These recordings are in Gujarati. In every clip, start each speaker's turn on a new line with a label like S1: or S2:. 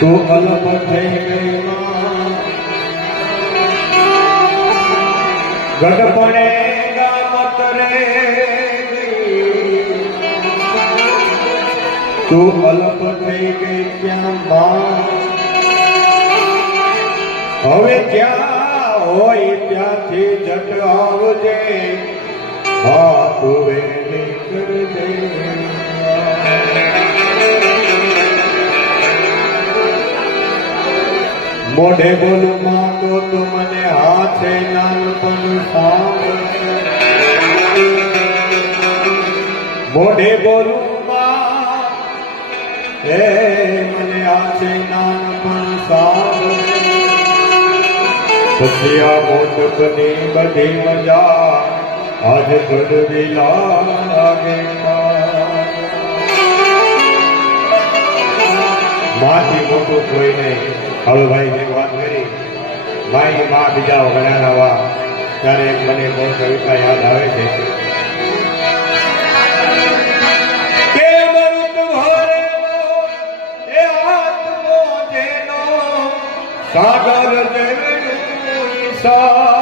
S1: તો અલપ થઈ ગઈ. ગઢપણે ગામત રે તો તું થઈ ગઈ ત્યાં હવે જ્યાં હોય ત્યાંથી જટ આવજે. હાથ વેલી કરજે. મોઢે બોલું માંગો તો મને હાથે નાનપણ સાંભળ મોઢે બોલું હે મને હાથે નાનપણ સાંભળ પછી આ મોટકની બધી મજા આજ ગઢવી લાગે. માથી મોટું કોઈ નહીં હવે ભાઈ વાત કરી મારી માં બીજા ઘણા નવા ત્યારે એક મને બહુ કવિતા યાદ આવે છે સાગર દેવ ઈશાન.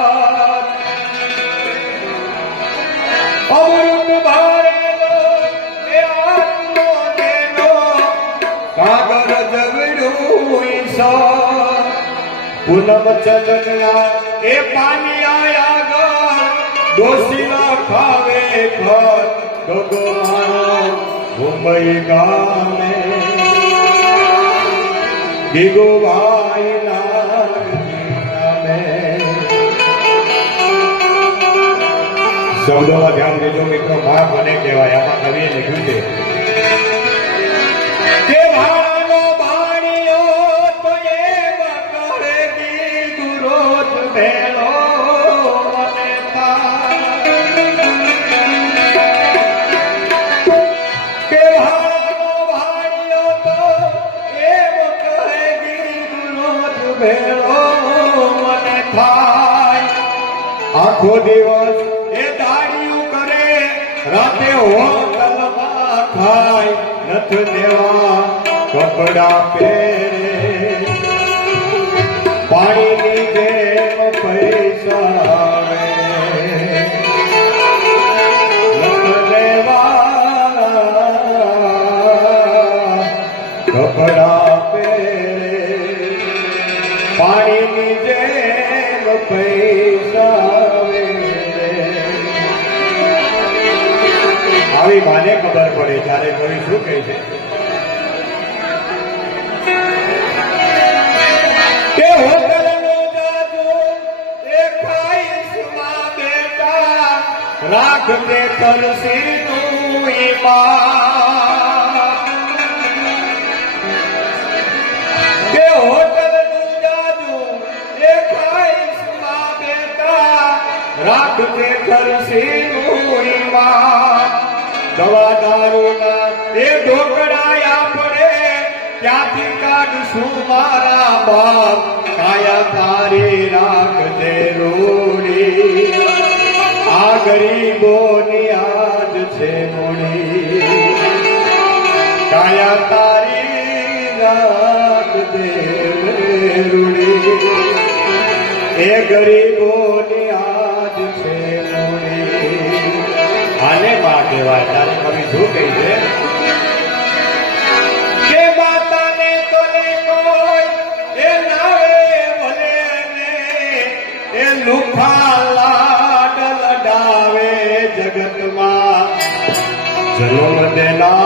S1: ઈશાન. પૂનમ ચંદના એ પાણી આયા ગર દોષી ના ખાવે ઘર. મુંબઈ ગામે. ગીગો ભાઈ શબ્દોમાં ધ્યાન દેજો મિત્રો મા મને કહેવાય. આમાં કવિએ લખ્યું છે દિવસ એ દાડિયું કરે રાતે હોટલમાં ખાય નથ દેવા કપડા પહેરે. રાખતે તલસીનું ઈમાન કે હોટલનું જાજુ એ ખાઈશમાં બેટા. રાખતે તલસીનું ઈમાન દવા દારૂના એ ઢોકડાયા પડે ત્યાંથી કાઢશું મારા બાપ. કાયા તારી રાખજે આ ગરીબોની આજ છે મોડી. કાયા તારી રાખજે રૂડી. એ ગરીબોની આજ છે મોડી. આને માં કહેવાય. તારે કવિ શું કહી છે? And I.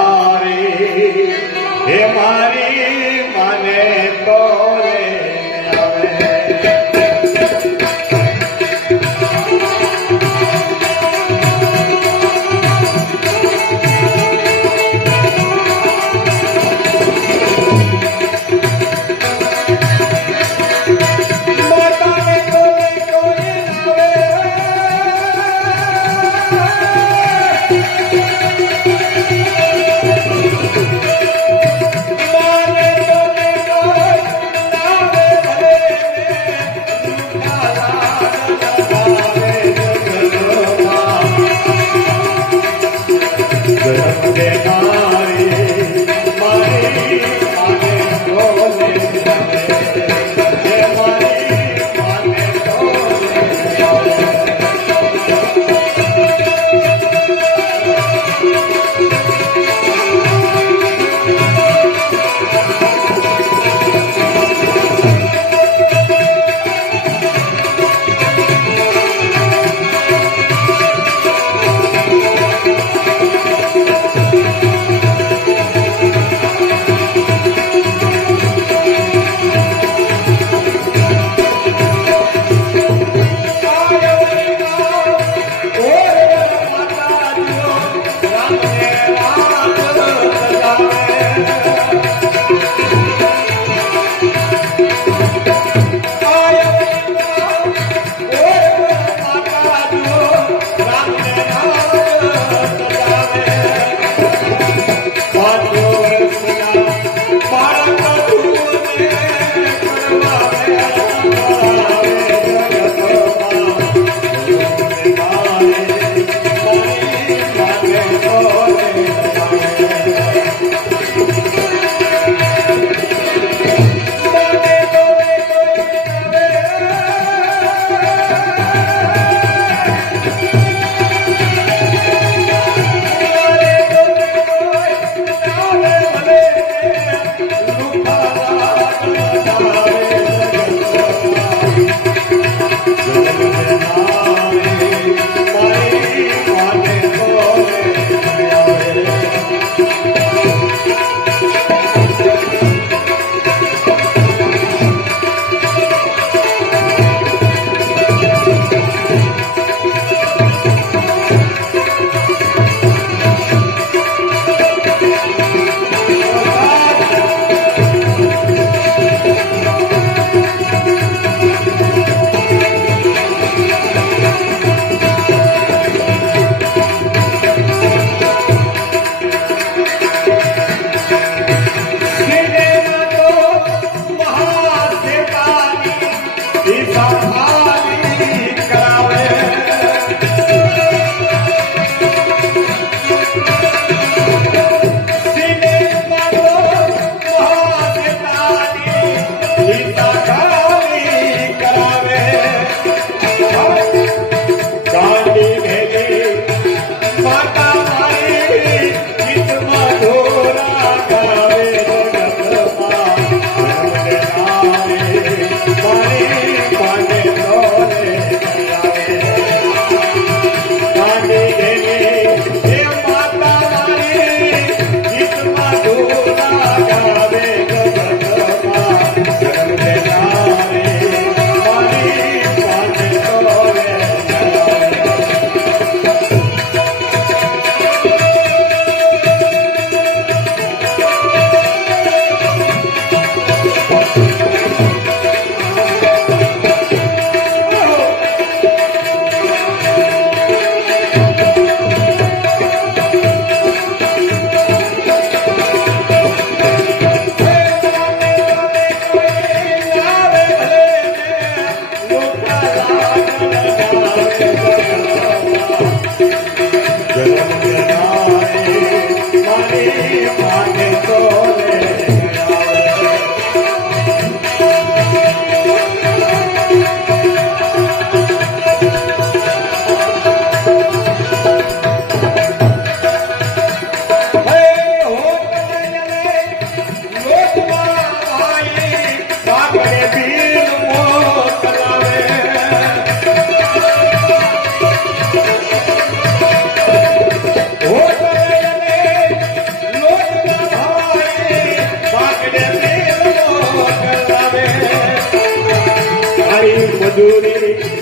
S1: দূরে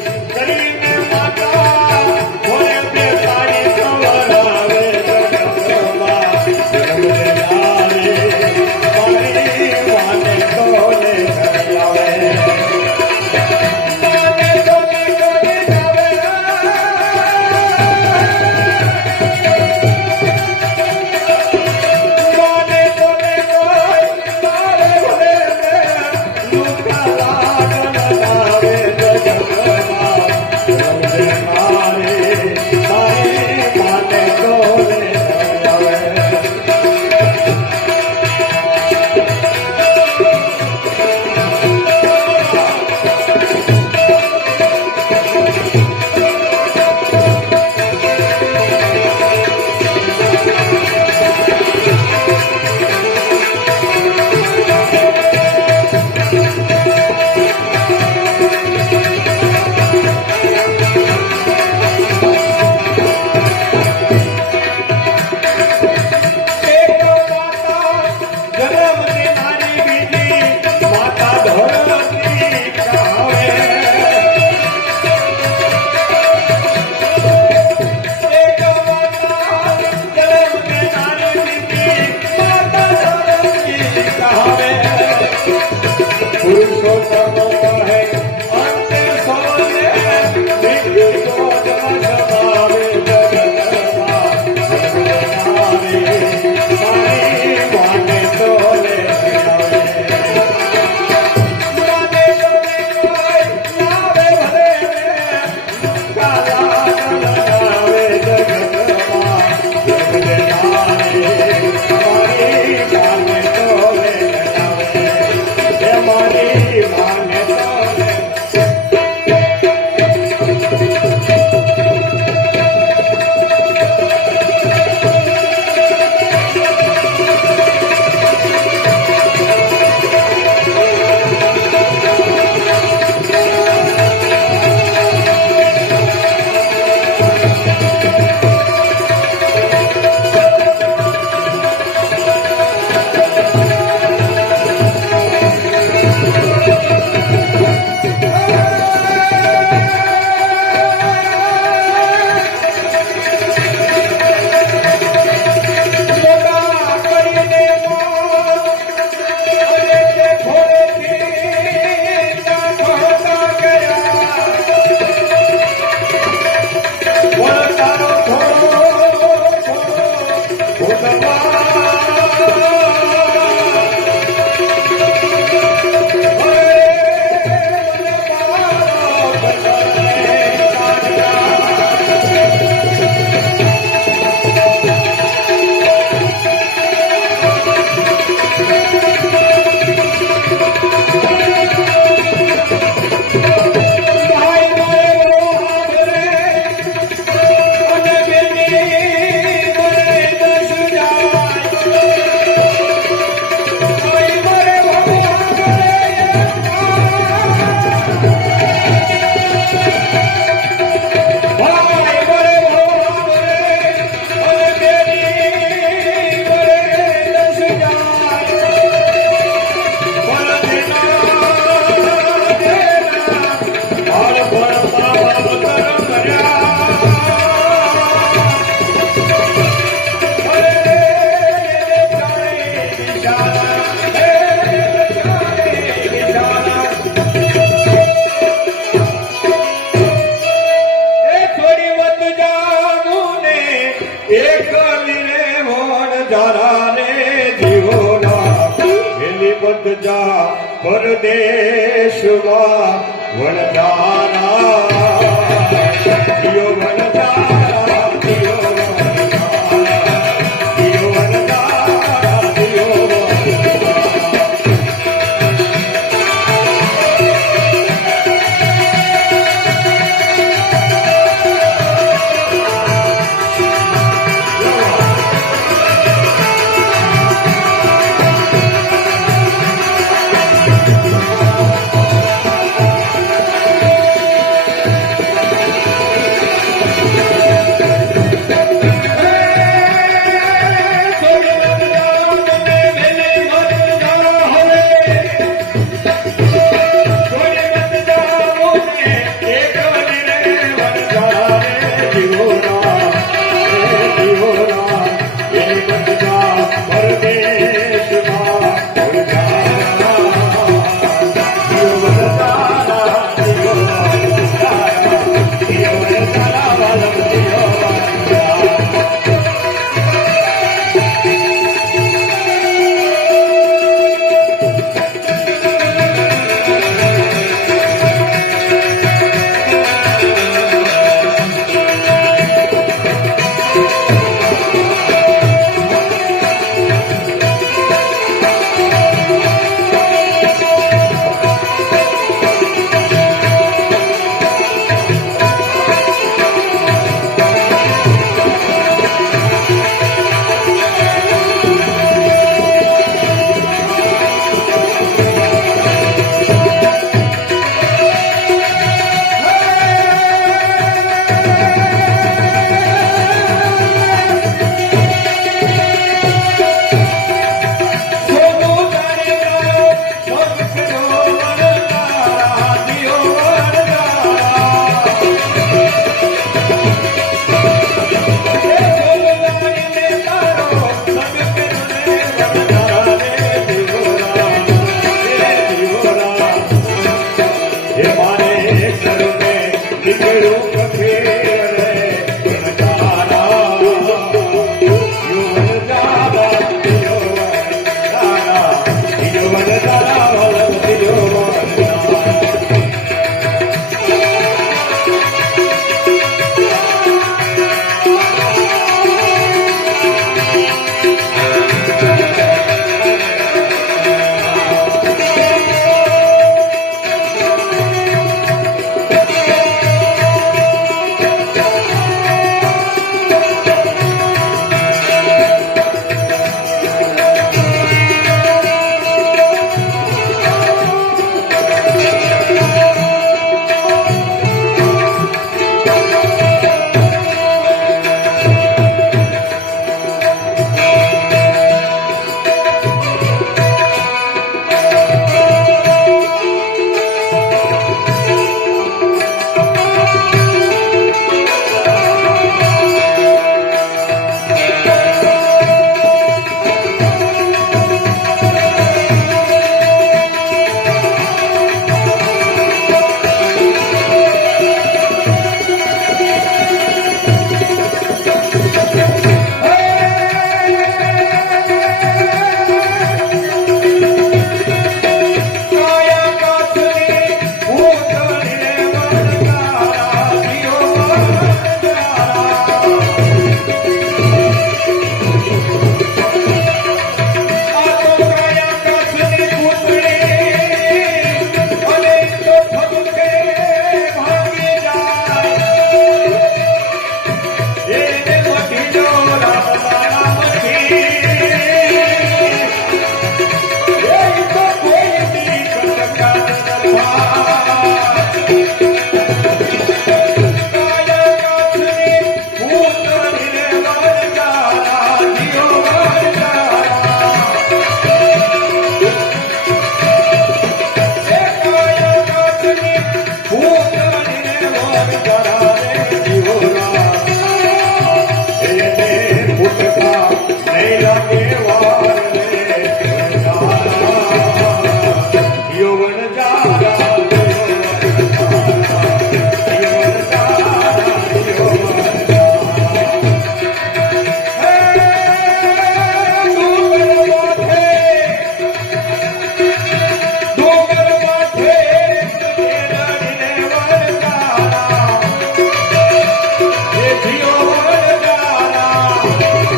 S1: Thank you.